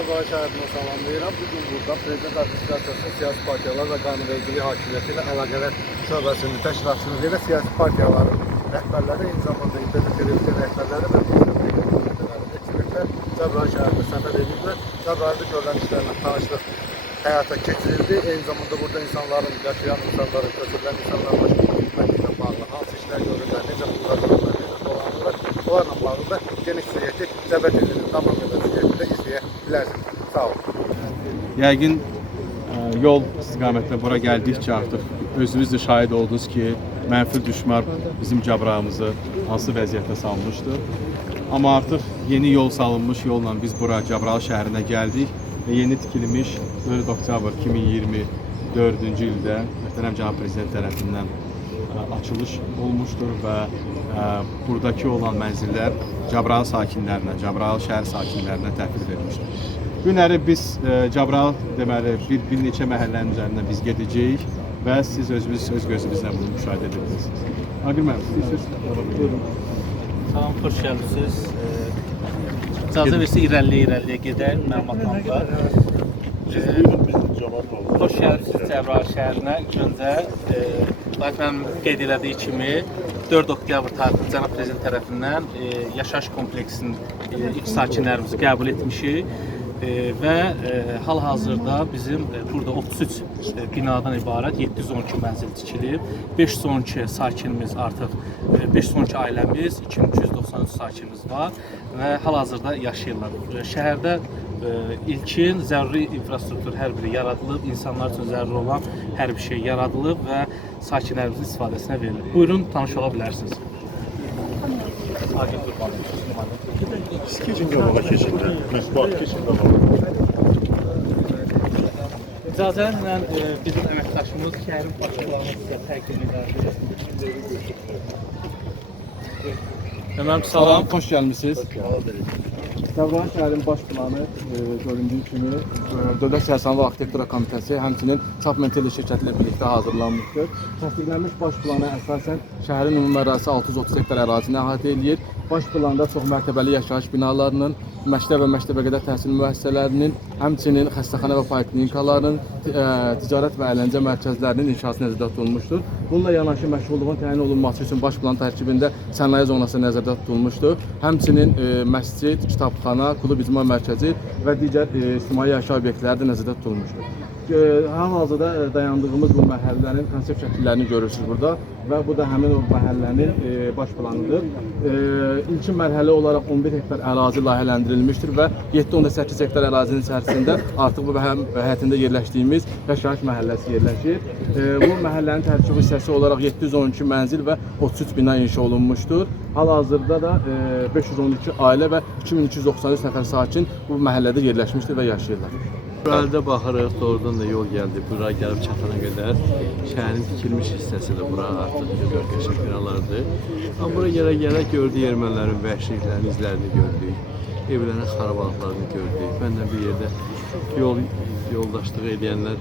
Cəbrayıl şəhərindən salamlayıram. Bugün burada Prezident Administrasiyasının siyasi partiyalar və qanunvericiliyi hakimiyyəti ilə əlaqələr şöbəsinin təşkilatçılığı ilə siyasi partiyaların rəhbərləri, eyni zamanda internet televiziya rəhbərləri və ekspertlər Cəbrayıl şəhərində səfər ediblər. Cəbrayılda görülən işlərlə tanışlıq həyata keçirildi. Eyni zamanda burada insanların, yaşayan insanların, köçürülən insanların hizməti ilə bağlı hansı işlər görürlər, necə bunlar görürlər, necə dolanırlar. Onlarla bağlı da geniş sürəti Cəbrayıl edilinin davam edəcəyində izləyə bilərsiniz. Sağ olun. Yəqin yol istiqamətində bura gəldikcə artıq özünüz də şahid oldunuz ki, mənfi düşmər bizim Cəbrayılımızı hansı vəziyyətə salmışdır. Amma artıq yeni yol salınmış yolla biz bura Cəbrayıl şəhərinə gəldik və yeni tikilmiş 4 oktyabr 2024-cü ildə möhtərəm cənab prezident tərəfindən açılış olmuşdur və buradakı olan mənzillər Cəbrayıl sakinlərinə, Cəbrayıl şəhər sakinlərinə təhvil verilmişdir. Günləri biz Cəbrayıl deməli bir neçə məhəllənin üzərindən biz gedəcəyik və siz özünüz öz gözünüzlə bunu müşahidə edəcəksiniz. Aqil müəllim, istəyirsiniz? Buyurun. Salam, xoş gəldiniz. İcazə versə irəliyə gedək məlumatlarla. Xoş gəldiniz Cəbrayıl şəhərinə. İlk öncə mənim qeyd elədiyi kimi 4 oktyabr tarixində cənab prezident tərəfindən yaşayış kompleksinin ilk sakinlərimizi qəbul etmişik və hal-hazırda bizim burada 33 binadan ibarət 712 mənzil tikilib. 512 sakinimiz artıq 512 ailəmiz, 2393 sakinimiz var və hal-hazırda yaşayırlar. Şəhərdə ilkin zəruri infrastruktur hər biri yaradılıb, insanlar üçün zəruri olan hər bir şey yaradılıb və sakinlərimizin istifadəsinə verilir. Buyurun, tanış ola bilərsiniz. Agil Qurbanov. Siz keçin qabağa keçin də. Mətbuat keçin qabağa. İcazənlə bizim əməkdaşımız şəhərin başçılarını sizə təqdim edərdir. Mənim salam. Xoş gəlmisiniz. Cəbrayıl şəhərin baş planı göründüyü kimi Dövlət Səhərsanlı Arxitektura Komitəsi, həmçinin Çap Menteli şirkəti ilə birlikdə hazırlanmışdır. Təsdiqlənmiş baş plana əsasən şəhərin ümumi ərazisi 630 hektar ərazini əhatə edir. Baş planda çox mərtəbəli yaşayış binalarının, məktəb və məktəbəqədər təhsil müəssisələrinin, həmçinin xəstəxana və poliklinikaların, ticarət və əyləncə mərkəzlərinin inşası nəzərdə tutulmuşdur. Bununla yanaşı məşğulluğun təyin olunması üçün baş plan tərkibində sənaye zonası nəzərdə tutulmuşdur. Həmçinin məscid, kitabxana, klub icma mərkəzi və digər ictimai yaşayış obyektləri də nəzərdə tutulmuşdur. Hal-hazırda dayandığımız bu məhəllənin konsept şəkillərini görürsünüz burada və bu da həmin o məhəllənin baş planıdır. İlkin mərhələ olaraq 11 hektar ərazi layihələndirilmişdir və 7.8 hektar ərazinin içərisində artıq bu həyətində yerləşdiyimiz yaşayış məhəlləsi yerləşir. Bu məhəllənin tərkib hissəsi olaraq 712 mənzil və 33 bina inşa olunmuşdur. Hal-hazırda da 512 ailə və 2293 nəfər sakin bu məhəllədə yerləşmişdir və yaşayırlar. Əldə baxırıq, doğrudan da yol gəldi. Bura gəlib çatana qədər şəhərin tikilmiş hissəsi də bura artıq görkəşən binalardır. Amma bura gələ gördük ermənilərin vəhşiliklərini, izlərini gördük. Evlərin xarabalıqlarını gördük. Məndən bir yerdə yoldaşlıq edənlər,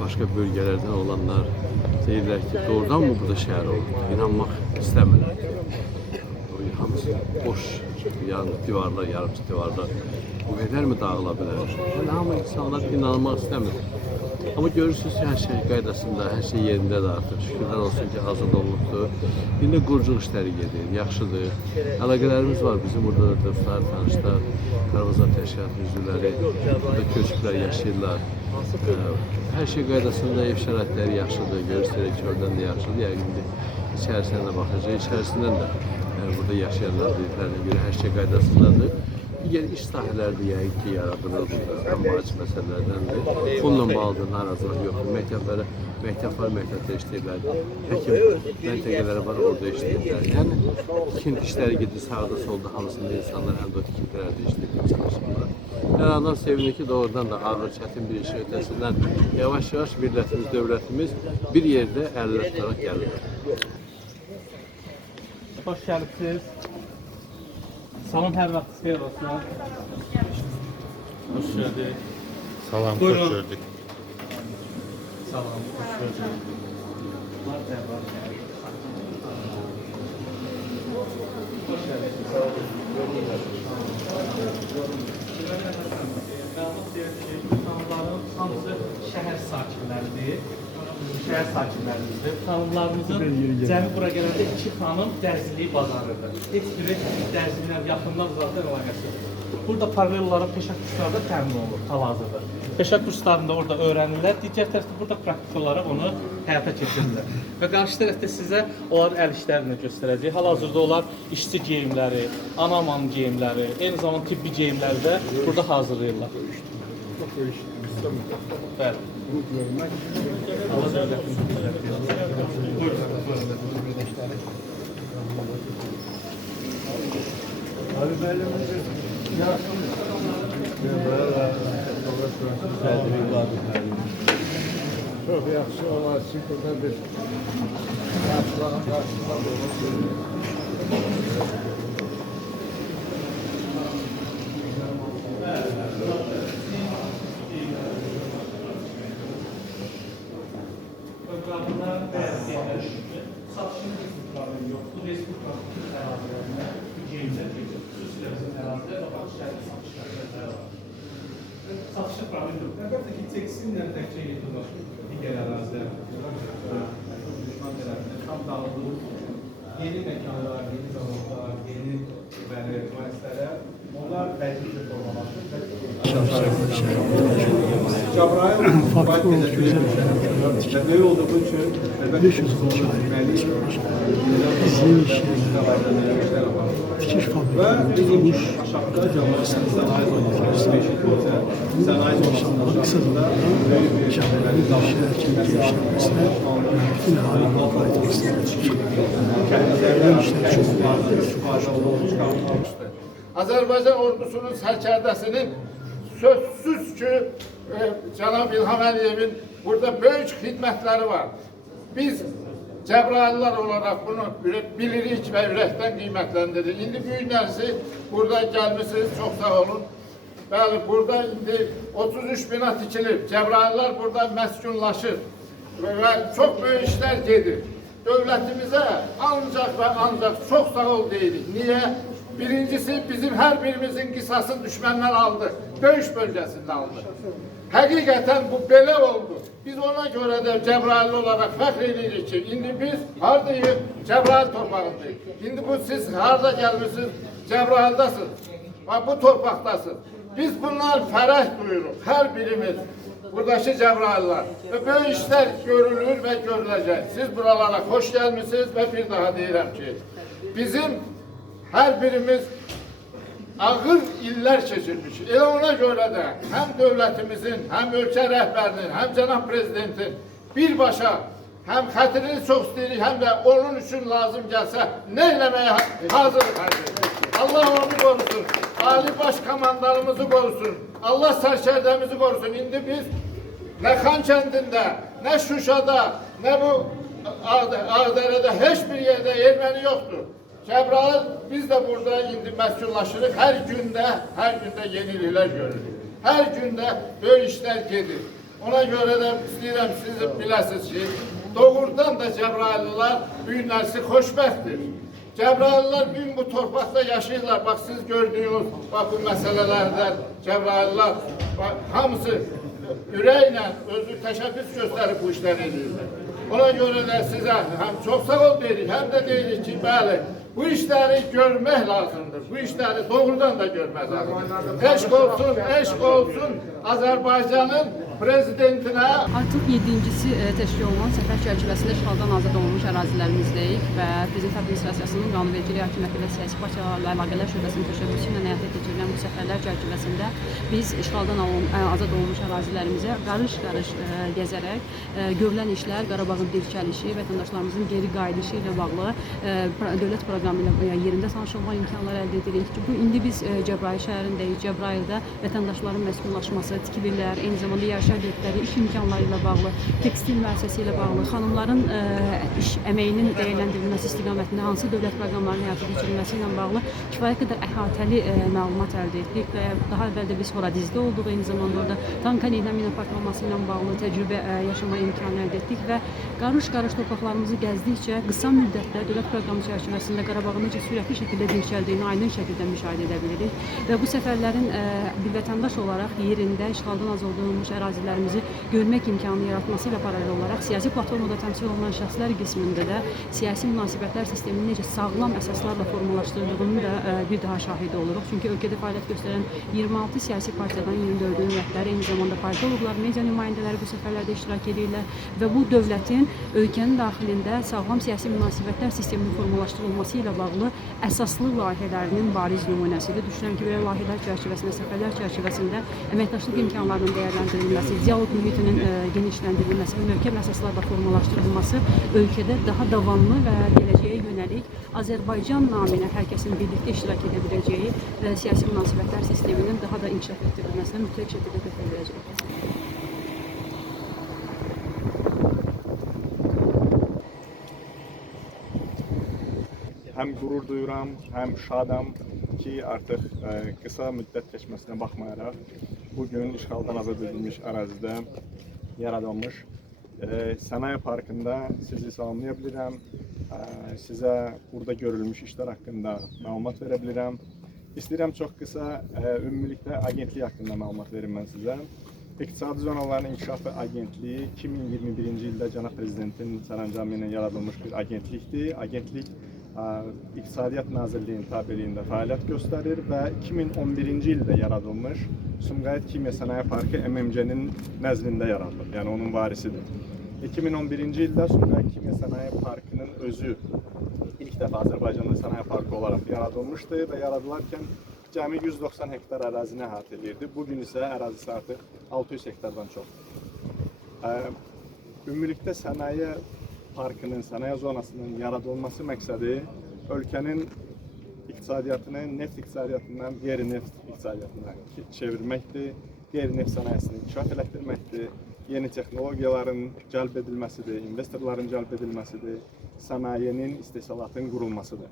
başqa bölgələrdən olanlar deyirlər ki, doğrudan mı burada şəhər oldu? İnanmaq istəmirlər. Hamısı boş, divarlar, yarımçı divarlar. Bu qədər mi dağıla bilər? Amma insanlar inanmaq istəmir. Amma görürsünüz ki, hər şey qaydasında, hər şey yerindədir artıq. Şükürlər olsun ki, hazır olunubdur. İndi quruculuq işləri gedir, yaxşıdır. Əlaqələrimiz var bizim burada dostlar, tanışlar, Qarabağ Təşkilatı üzvləri, burada köçkülər yaşayırlar. Hər şey qaydasında, ev şəraitləri yaxşıdır, görürsünüz ki, oradan da yaxşıdır. Yəqin içərisinə də baxacaq, içərisindən də burada yaşayanlar dediklərinə görə hər şey qaydasındadır. Digər iş sahələri də yəqin ki, yaradılır burada, əmlak məsələlərdəndir. Bununla bağlı narazılıq yoxdur. Məktəb var, məktəbdə işləyirlər. Həkim məntəqələri var, orada işləyirlər. Yəni, tikinti işləri gedir sağda, solda, hamısında insanlar həm də o tikintilərdə işləyib çalışırlar. Yəni, adam sevinir ki, doğrudan da ağır, çətin bir iş ötəsindən yavaş-yavaş millətimiz, dövlətimiz bir yerdə əllə tutaraq gəlir. Xoş gəlibsiniz. Salam, hər vaxt xeyir olsun. Hoş gördük. Salam, xoş gördük. Salam, hoş gördük. Hoş geldiniz. Məlumat deyək ki, bu xanımların hamısı şəhər sakinləridir. Şəhər sakinlərimizdir. Xanımlarımızın cəmi bura gələndə 2 xanım dərziliyi bacarırdı. Heç biri dərzliklə yaxından uzaqdan əlaqəsi yoxdur. Burada paralel olaraq peşə kursları da təmin olunur hal-hazırda. Peşə kurslarında orada öyrənirlər, digər tərəfdə burada praktik olaraq onu həyata keçirirlər. Və qarşı tərəfdə sizə onların əl işlərini göstərəcək. Hal-hazırda onlar işçi geyimləri, anaman geyimləri, eyni zamanda tibbi geyimləri də burada hazırlayırlar. Bəli. Allah dövlətini buyurun. Çox yaxşı olar ki, burada bir yaşlıların qarşısında olun. Proqramlar bəyənilmiş, satışın bir problemi yoxdur, respublikanın bütün ərazilərində bu geyimlər gedir. Xüsusilə bizim ərazilər və baxış şəhərin satışlarında var. Satışın problemi yoxdur. Əlbəttə ki, tekstillə təkcə yetirmək digər ərazilər. Düşman tərəfindən tam dağılıb, yeni məkanlar, yeni zavodlar, yeni müəssisələr, onlar vəziyyətlə formalaşır. Cəbrayıl farklı ne olduğu için elbette dikiş fabrikası ve bizim aşağıda Cəbrayıl sanayi zonası sanayi zonasında böyük bir şəhərlərin şəhərçilik geliştirmesine bütün halini halka etmek istedik. Azərbaycan ordusunun sərkərdəsinin sözsüz ki, Cənab İlham Əliyevin burada böyük xidmətləri var. Biz Cəbrayıllar olarak bunu bilirik və ürəkdən qiymətləndiririk. İndi büyük nərsi burada gəlmişsiniz, çox sağ olun. Bəli, burada indi 33 bina tikilib. Cəbrayıllar burada məskunlaşır və çox böyük işlər gedir. Dövlətimizə ancaq və ancaq çox sağ ol deyirik. Niyə? Birincisi bizim her birimizin qisasını düşmənlər aldı. Döyüş bölgesinde aldı. Həqiqətən bu belə oldu. Biz ona göre de Cəbrayıllı olarak fəxr edirik ki, indi biz haradayıq? Cəbrayıl torpağındayıq. İndi bu siz harada gəlmişsiniz? Cəbrayıldasınız. Bu torpaqdasınız. Biz bunlar fərəh duyuruq. Her birimiz. Buradaki Cəbrayıllar. Ve böyle işler görülür ve görüləcək. Siz buralara hoş gelmişsiniz ve bir daha deyirəm ki, bizim her birimiz ağır iller keçirmiş. Elə ona göre de hem devletimizin, hem ülke rəhbərinin, hem Cənab Prezidentin birbaşa hem xətrini çox istəyirik, hem de onun için lazım gelse ne eləməyə hazırıq. Allah onu korusun. Ali baş komandanımızı korusun. Allah sərkərdəmizi korusun. İndi biz ne Xan kəndində, ne Şuşada, ne bu Ağdərədə heç bir yerde erməni yoktur. Cəbrayıl biz de burada indi məskunlaşırıq. Her günde yeniliklər görürük. Her günde böyle işler gedir. Ona göre de istəyirəm siz biləsiniz ki, doğrudan da Cəbrayıllılar bu günlərsi xoşbəxtdir. Cəbrayıllılar gün bu torpaqda yaşayırlar. Bak siz gördüğünüz bu məsələlərdən Cəbrayıllılar hamısı ürəklə özü təşəbbüs göstərib bu işləri edirlər. Ona göre de size hem çok sağ ol dedik, hem de dedik ki, bəli, bu işleri görmek lazımdır. Bu işleri doğrudan da görmek lazımdır. Eşq olsun Azerbaycan'ın prezidentine. Artıq 7-cisi təşkil olunan səfər çərçivəsində işğaldan azad olunmuş ərazilərimizdəyik və Prezident Administrasiyasının qanunvericiliyi hakimiyyəti və siyasi partiyalarla əlaqələr şöbəsinin təşəbbüsü ilə həyata keçirilən bu səfərlər çərçivəsində biz işğaldan azad olunmuş ərazilərimizə qarış-qarış gəzərək görülən işlər, Qarabağın dirçəlişi, vətəndaşlarımızın geri qayıdışı ilə bağlı dövlət proqramı ilə yerində tanışılma imkanları əldə edirik. Bu indi biz Cəbrayıl şəhərindəyik. Cəbrayılda vətəndaşların məskunlaşması, tikililər, eyni zamanda yaşayış iş obyektləri, iş imkanları ilə bağlı, tekstil müəssisəsi ilə bağlı, xanımların iş əməyinin dəyərləndirilməsi istiqamətində hansı dövlət proqramlarının həyata keçirilməsi ilə bağlı kifayət qədər əhatəli məlumat əldə etdik və daha əvvəl də biz Horadizdə olduq, eyni zamanda orada Tankani'dən mina partlaması ilə bağlı təcrübə yaşama imkanı əldə etdik və qarış-qarış torpaqlarımızı gəzdikcə qısa müddətdə dövlət proqramı çərçivəsində Qarabağın necə sürətli şəkildə dirçəldiyini aydın şəkildə müşahidə edə bilirik və bu səfərlərin bir vətəndaş olaraq yerində işğaldan azad olunmuş ərazilərimizi görmək imkanı yaratması ilə paralel olaraq siyasi platformada təmsil olunan şəxslər qismində də siyasi münasibətlər sistemini necə sağlam əsaslarla formalaşdırdığını da bir daha şahidi oluruq. Çünki ölkədə fəaliyyət göstərən 26 siyasi partiyadan 24-ünün rəhbəri, eyni zamanda politoloqlar, media nümayəndələri bu səfərlərdə iştirak edirlər və bu dövlətin ölkənin daxilində sağlam siyasi münasibətlər sisteminin formalaşdırılması ilə bağlı əsaslı layihələrinin bariz nümunəsidir. Düşünürəm ki, belə layihələr çərçivəsində, səfərlər çərçivəsində əməkdaşlıq imkanlarının dəyərləndirilməsi, dialoq mühitinin genişləndirilməsi və mürəkkəb əsaslarla formalaşdırılması ölkədə daha davamlı və gələcəyə yönəlik Azərbaycan naminə hər kəsin birlikdə iştirak edə biləcəyi siyasi münasibətlər sisteminin daha da inkişaf etdirilməsinə mütləq şəkildə töhfə verəcəkdir. Həm qürur duyuram, həm şadam ki, artıq qısa müddət keçməsinə baxmayaraq bugün işğaldan azad edilmiş ərazidə yaradılmış sənaye parkında sizi salamlaya bilirəm. Sizə burada görülmüş işlər haqqında məlumat verə bilirəm. İstəyirəm çox qısa ümumilikdə agentlik haqqında məlumat verim mən sizə. İqtisadi Zonaların İnkişafı Agentliyi 2021-ci ildə Cənab Prezidentin sərəncamı ilə yaradılmış bir agentlikdir. Agentlik İqtisadiyyat Nazirliyinin tabeliyində fəaliyyət göstərir və 2011-ci ildə yaradılmış Sumqayıt Kimya Sənaye Parkı MMC-nin nəzdində yaradılır, yəni onun varisidir. 2011-ci ildə Sumqayıt Kimya Sənaye Parkının özü ilk dəfə Azərbaycanda sənaye parkı olaraq yaradılmışdı və yaradılarkən cəmi 190 hektar ərazini əhatə edirdi. Bugün isə ərazisi artıq 600 hektardan çoxdur. Ümumilikdə sənaye parkının, sənaye zonasının yaradılması məqsədi ölkənin iqtisadiyyatını neft iqtisadiyyatından qeyri-neft iqtisadiyyatına çevirməkdir, qeyri-neft sənayesini inkişaf elətdirməkdir, yeni texnologiyaların cəlb edilməsidir, investorların cəlb edilməsidir, sənayenin, istehsalatın qurulmasıdır.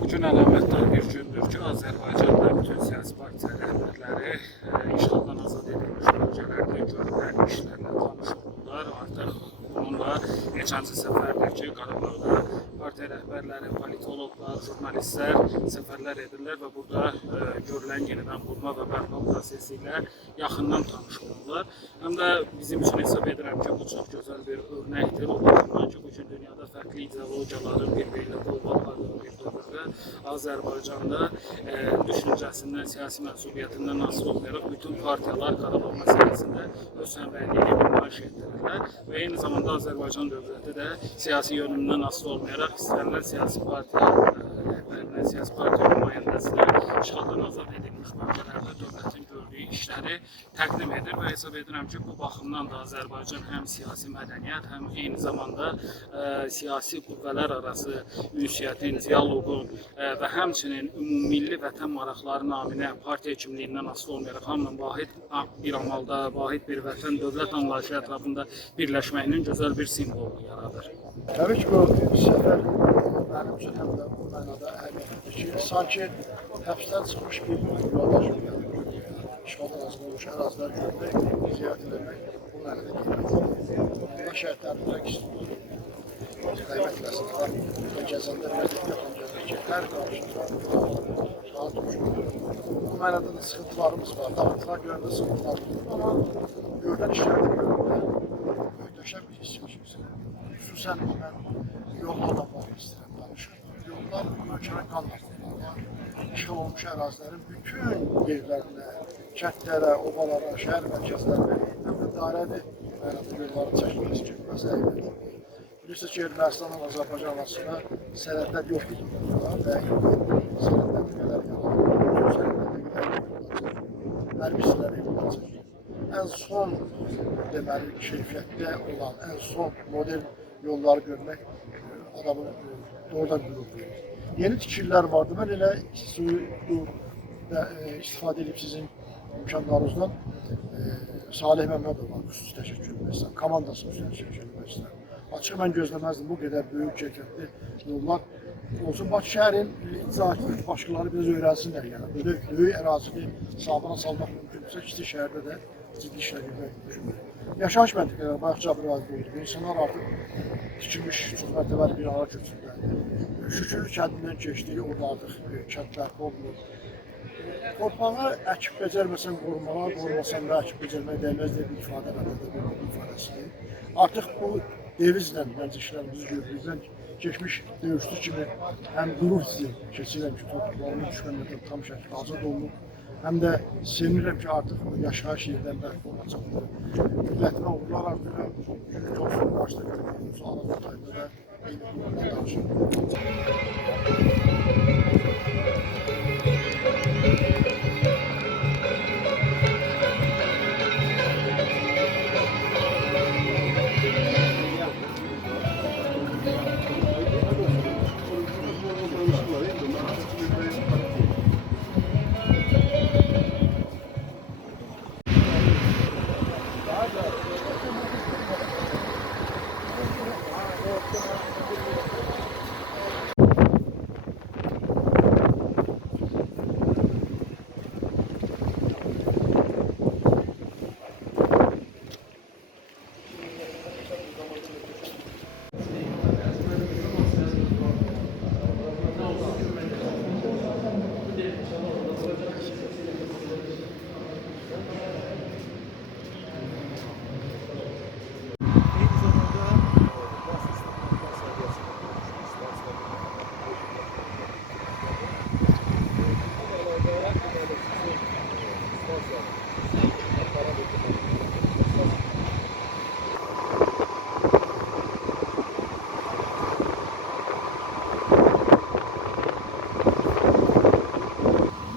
Bugün əlamətdar bir gündür ki, Azərbaycanda bütün siyasi partiya rəhbərləri işğaldan azad edilmiş bölgələrdə görülən işlərlə tanış olurlar. Artıq bununla neçənci səfərdir ki, Qarabağda partiya rəhbərləri, politologlar, jurnalistlər səfərlər edirlər və burada görülən yenidən qurma və bərpa prosesi ilə yaxından tanış olurlar. Həm də bizim üçün hesab edirəm ki, bu çox gözəl bir örnəkdir. O baxımdan ki, bugün dünyada fərqli ideologiyaların bir-biriyle qol-qaladığı bir dövrdə Azərbaycanda düşüncəsindən, siyasi məsuliyyətindən asılı olmayaraq bütün partiyalar Qarabağ məsələsində öz səmərəliyini nümayiş etdirirlər və eyni zamanda Azərbaycan dövləti də siyasi yönündən asılı olmayaraq istənilən siyasi partiya rəhbərindən, siyasi partiya nümayəndəsinə işğaldan azad edilmiş bölgələrdə dövlətin gördüyü işləri təqdim edir və hesab edirəm ki, bu baxımdan da Azərbaycan həm siyasi mədəniyyət, həm eyni zamanda siyasi qüvvələr arası ünsiyyətin, dialoqun və həmçinin ümummilli vətən maraqları naminə partiya kimliyindən asılı olmayaraq hamının vahid bir amalda, vahid bir vətən dövlət anlayışı ətrafında birləşməyinin gözəl bir simvolunu yaradır. Təbii ki, bu səfər mənim üçün həm də bu mənada əhəmiyyətlidir ki, sanki həbsdən çıxmış bir yoldaş görmək, işğaldan azad olmuş ərazilər görmək, ziyarət etmək bu mənada qiymətidir. Buna şəhidlərimizə istidir. Qiymətləsində və gəzəndə məzdəkdə xəncəndə ki, hər qarşıda şahid olmuşdur. Bu mənada da sıxıntılarımız var, dağıntılar görəndə sıxıntılarımız var, amma görülən işlərdə görəndə möhtəşəm bir hiss yaşayırsan. Xüsusən mən yollarla bağlı istəyirəm danışım. Yollar ölkənin qanlardır. İşğal olmuş ərazilərin bütün yerlərinə, kəndlərə, obalara, şəhər mərkəzlərinə, həm də dairəvi mənada yolların çəkilməsi çəkilməsi əhəmiyyətlidir. Bilirsiniz ki, Ermənistanla Azərbaycan arasında sənədlər yoxdur və sənədlər qədər yalanır, sənədlər qədər hərbi hissələri yapılacaq. Ən son deməli keyfiyyətdə olan, ən son model yolları görmək adamın doğrudan qürur verir. Yeni tikirlər vardı. Mən elə suyu istifadə edib sizin imkanlarınızdan Salih Məmmədova xüsusi təşəkkür etmək istəyirəm, komandasına xüsusi təşəkkür etmək istəyirəm. Açıq mən gözləməzdim bu qədər böyük çəkətli yollar olsun. Bakı şəhərin icraçı başqaları biraz öyrənsinlər. Yəni böyle böyük ərazini sabına salmaq mümkündürsə, kiçik şəhərdə də ciddi işlər görmək mümkündür. Yaşayış məntəqələri bayaq Cabir razı oldu. İnsanlar artıq tikilmiş çox mərtəbəli binalar köçürlər. Şükür kəndindən keçdik, orada artıq kəndlər qovulur. Torpağı əkib becərməsən qorumağa, qorumasan da əkib becərmək dəyməz deyə bir ifadə var, bu ifadəsidir. Artıq bu devizlə məncə işlərimizi görürük. Mən keçmiş döyüşçü kimi həm qürur hissi keçirəm ki, torpaqlarımın düşmənlərdən tam şəkildə azad olunub, həm də sevinirəm ki, artıq yaşayış yerdən bərpa olacaqdır. Millətimə uğurlar arzulayıram, çünki olsun, başda görüyoruz, Anadolu tayında da eyni qurumda danışırım.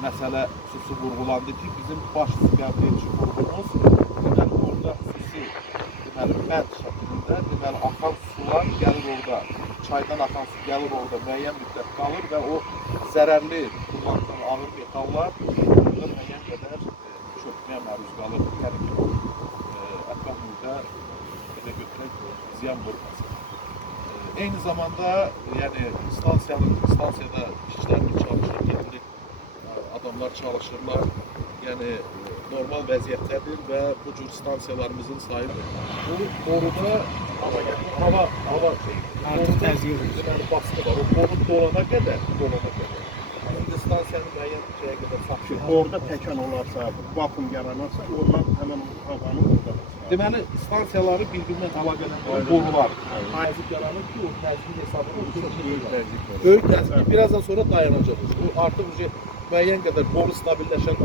Məsələ xüsusi vurğulandı ki, bizim baş qəbul edici qurğumuz deməli orada xüsusi bənd şəklində deməli axan sular gəlir orada, çaydan axan su gəlir orada müəyyən müddət qalır və o zərərli kullanılan ağır metallar orada müəyyən qədər çökməyə məruz qalır. Yəni ki, ətraf mühitə belə götürək ziyan vurmasın. Eyni zamanda yəni stansiyada işçilərimiz çalışır, gedirik, adamlar çalışırlar. Yəni normal vəziyyətdədir və bu cür stansiyalarımızın sahibi. Bu boruda hava artıq təzyiq deməli baskı var. O boru dolana qədər. İndi stansiyanın müəyyən şeyə qədər çatışır. Orada təkan olarsa, vakum yaranarsa, oradan həmən havanı orada. Deməli, stansiyaları bir-birinə əlaqələndirən borular. Təzyiq yaranır ki, o təzyiq hesabına böyük təzyiq. Birazdan sonra dayanacaq. O artıq müəyyən qədər boru stabilləşən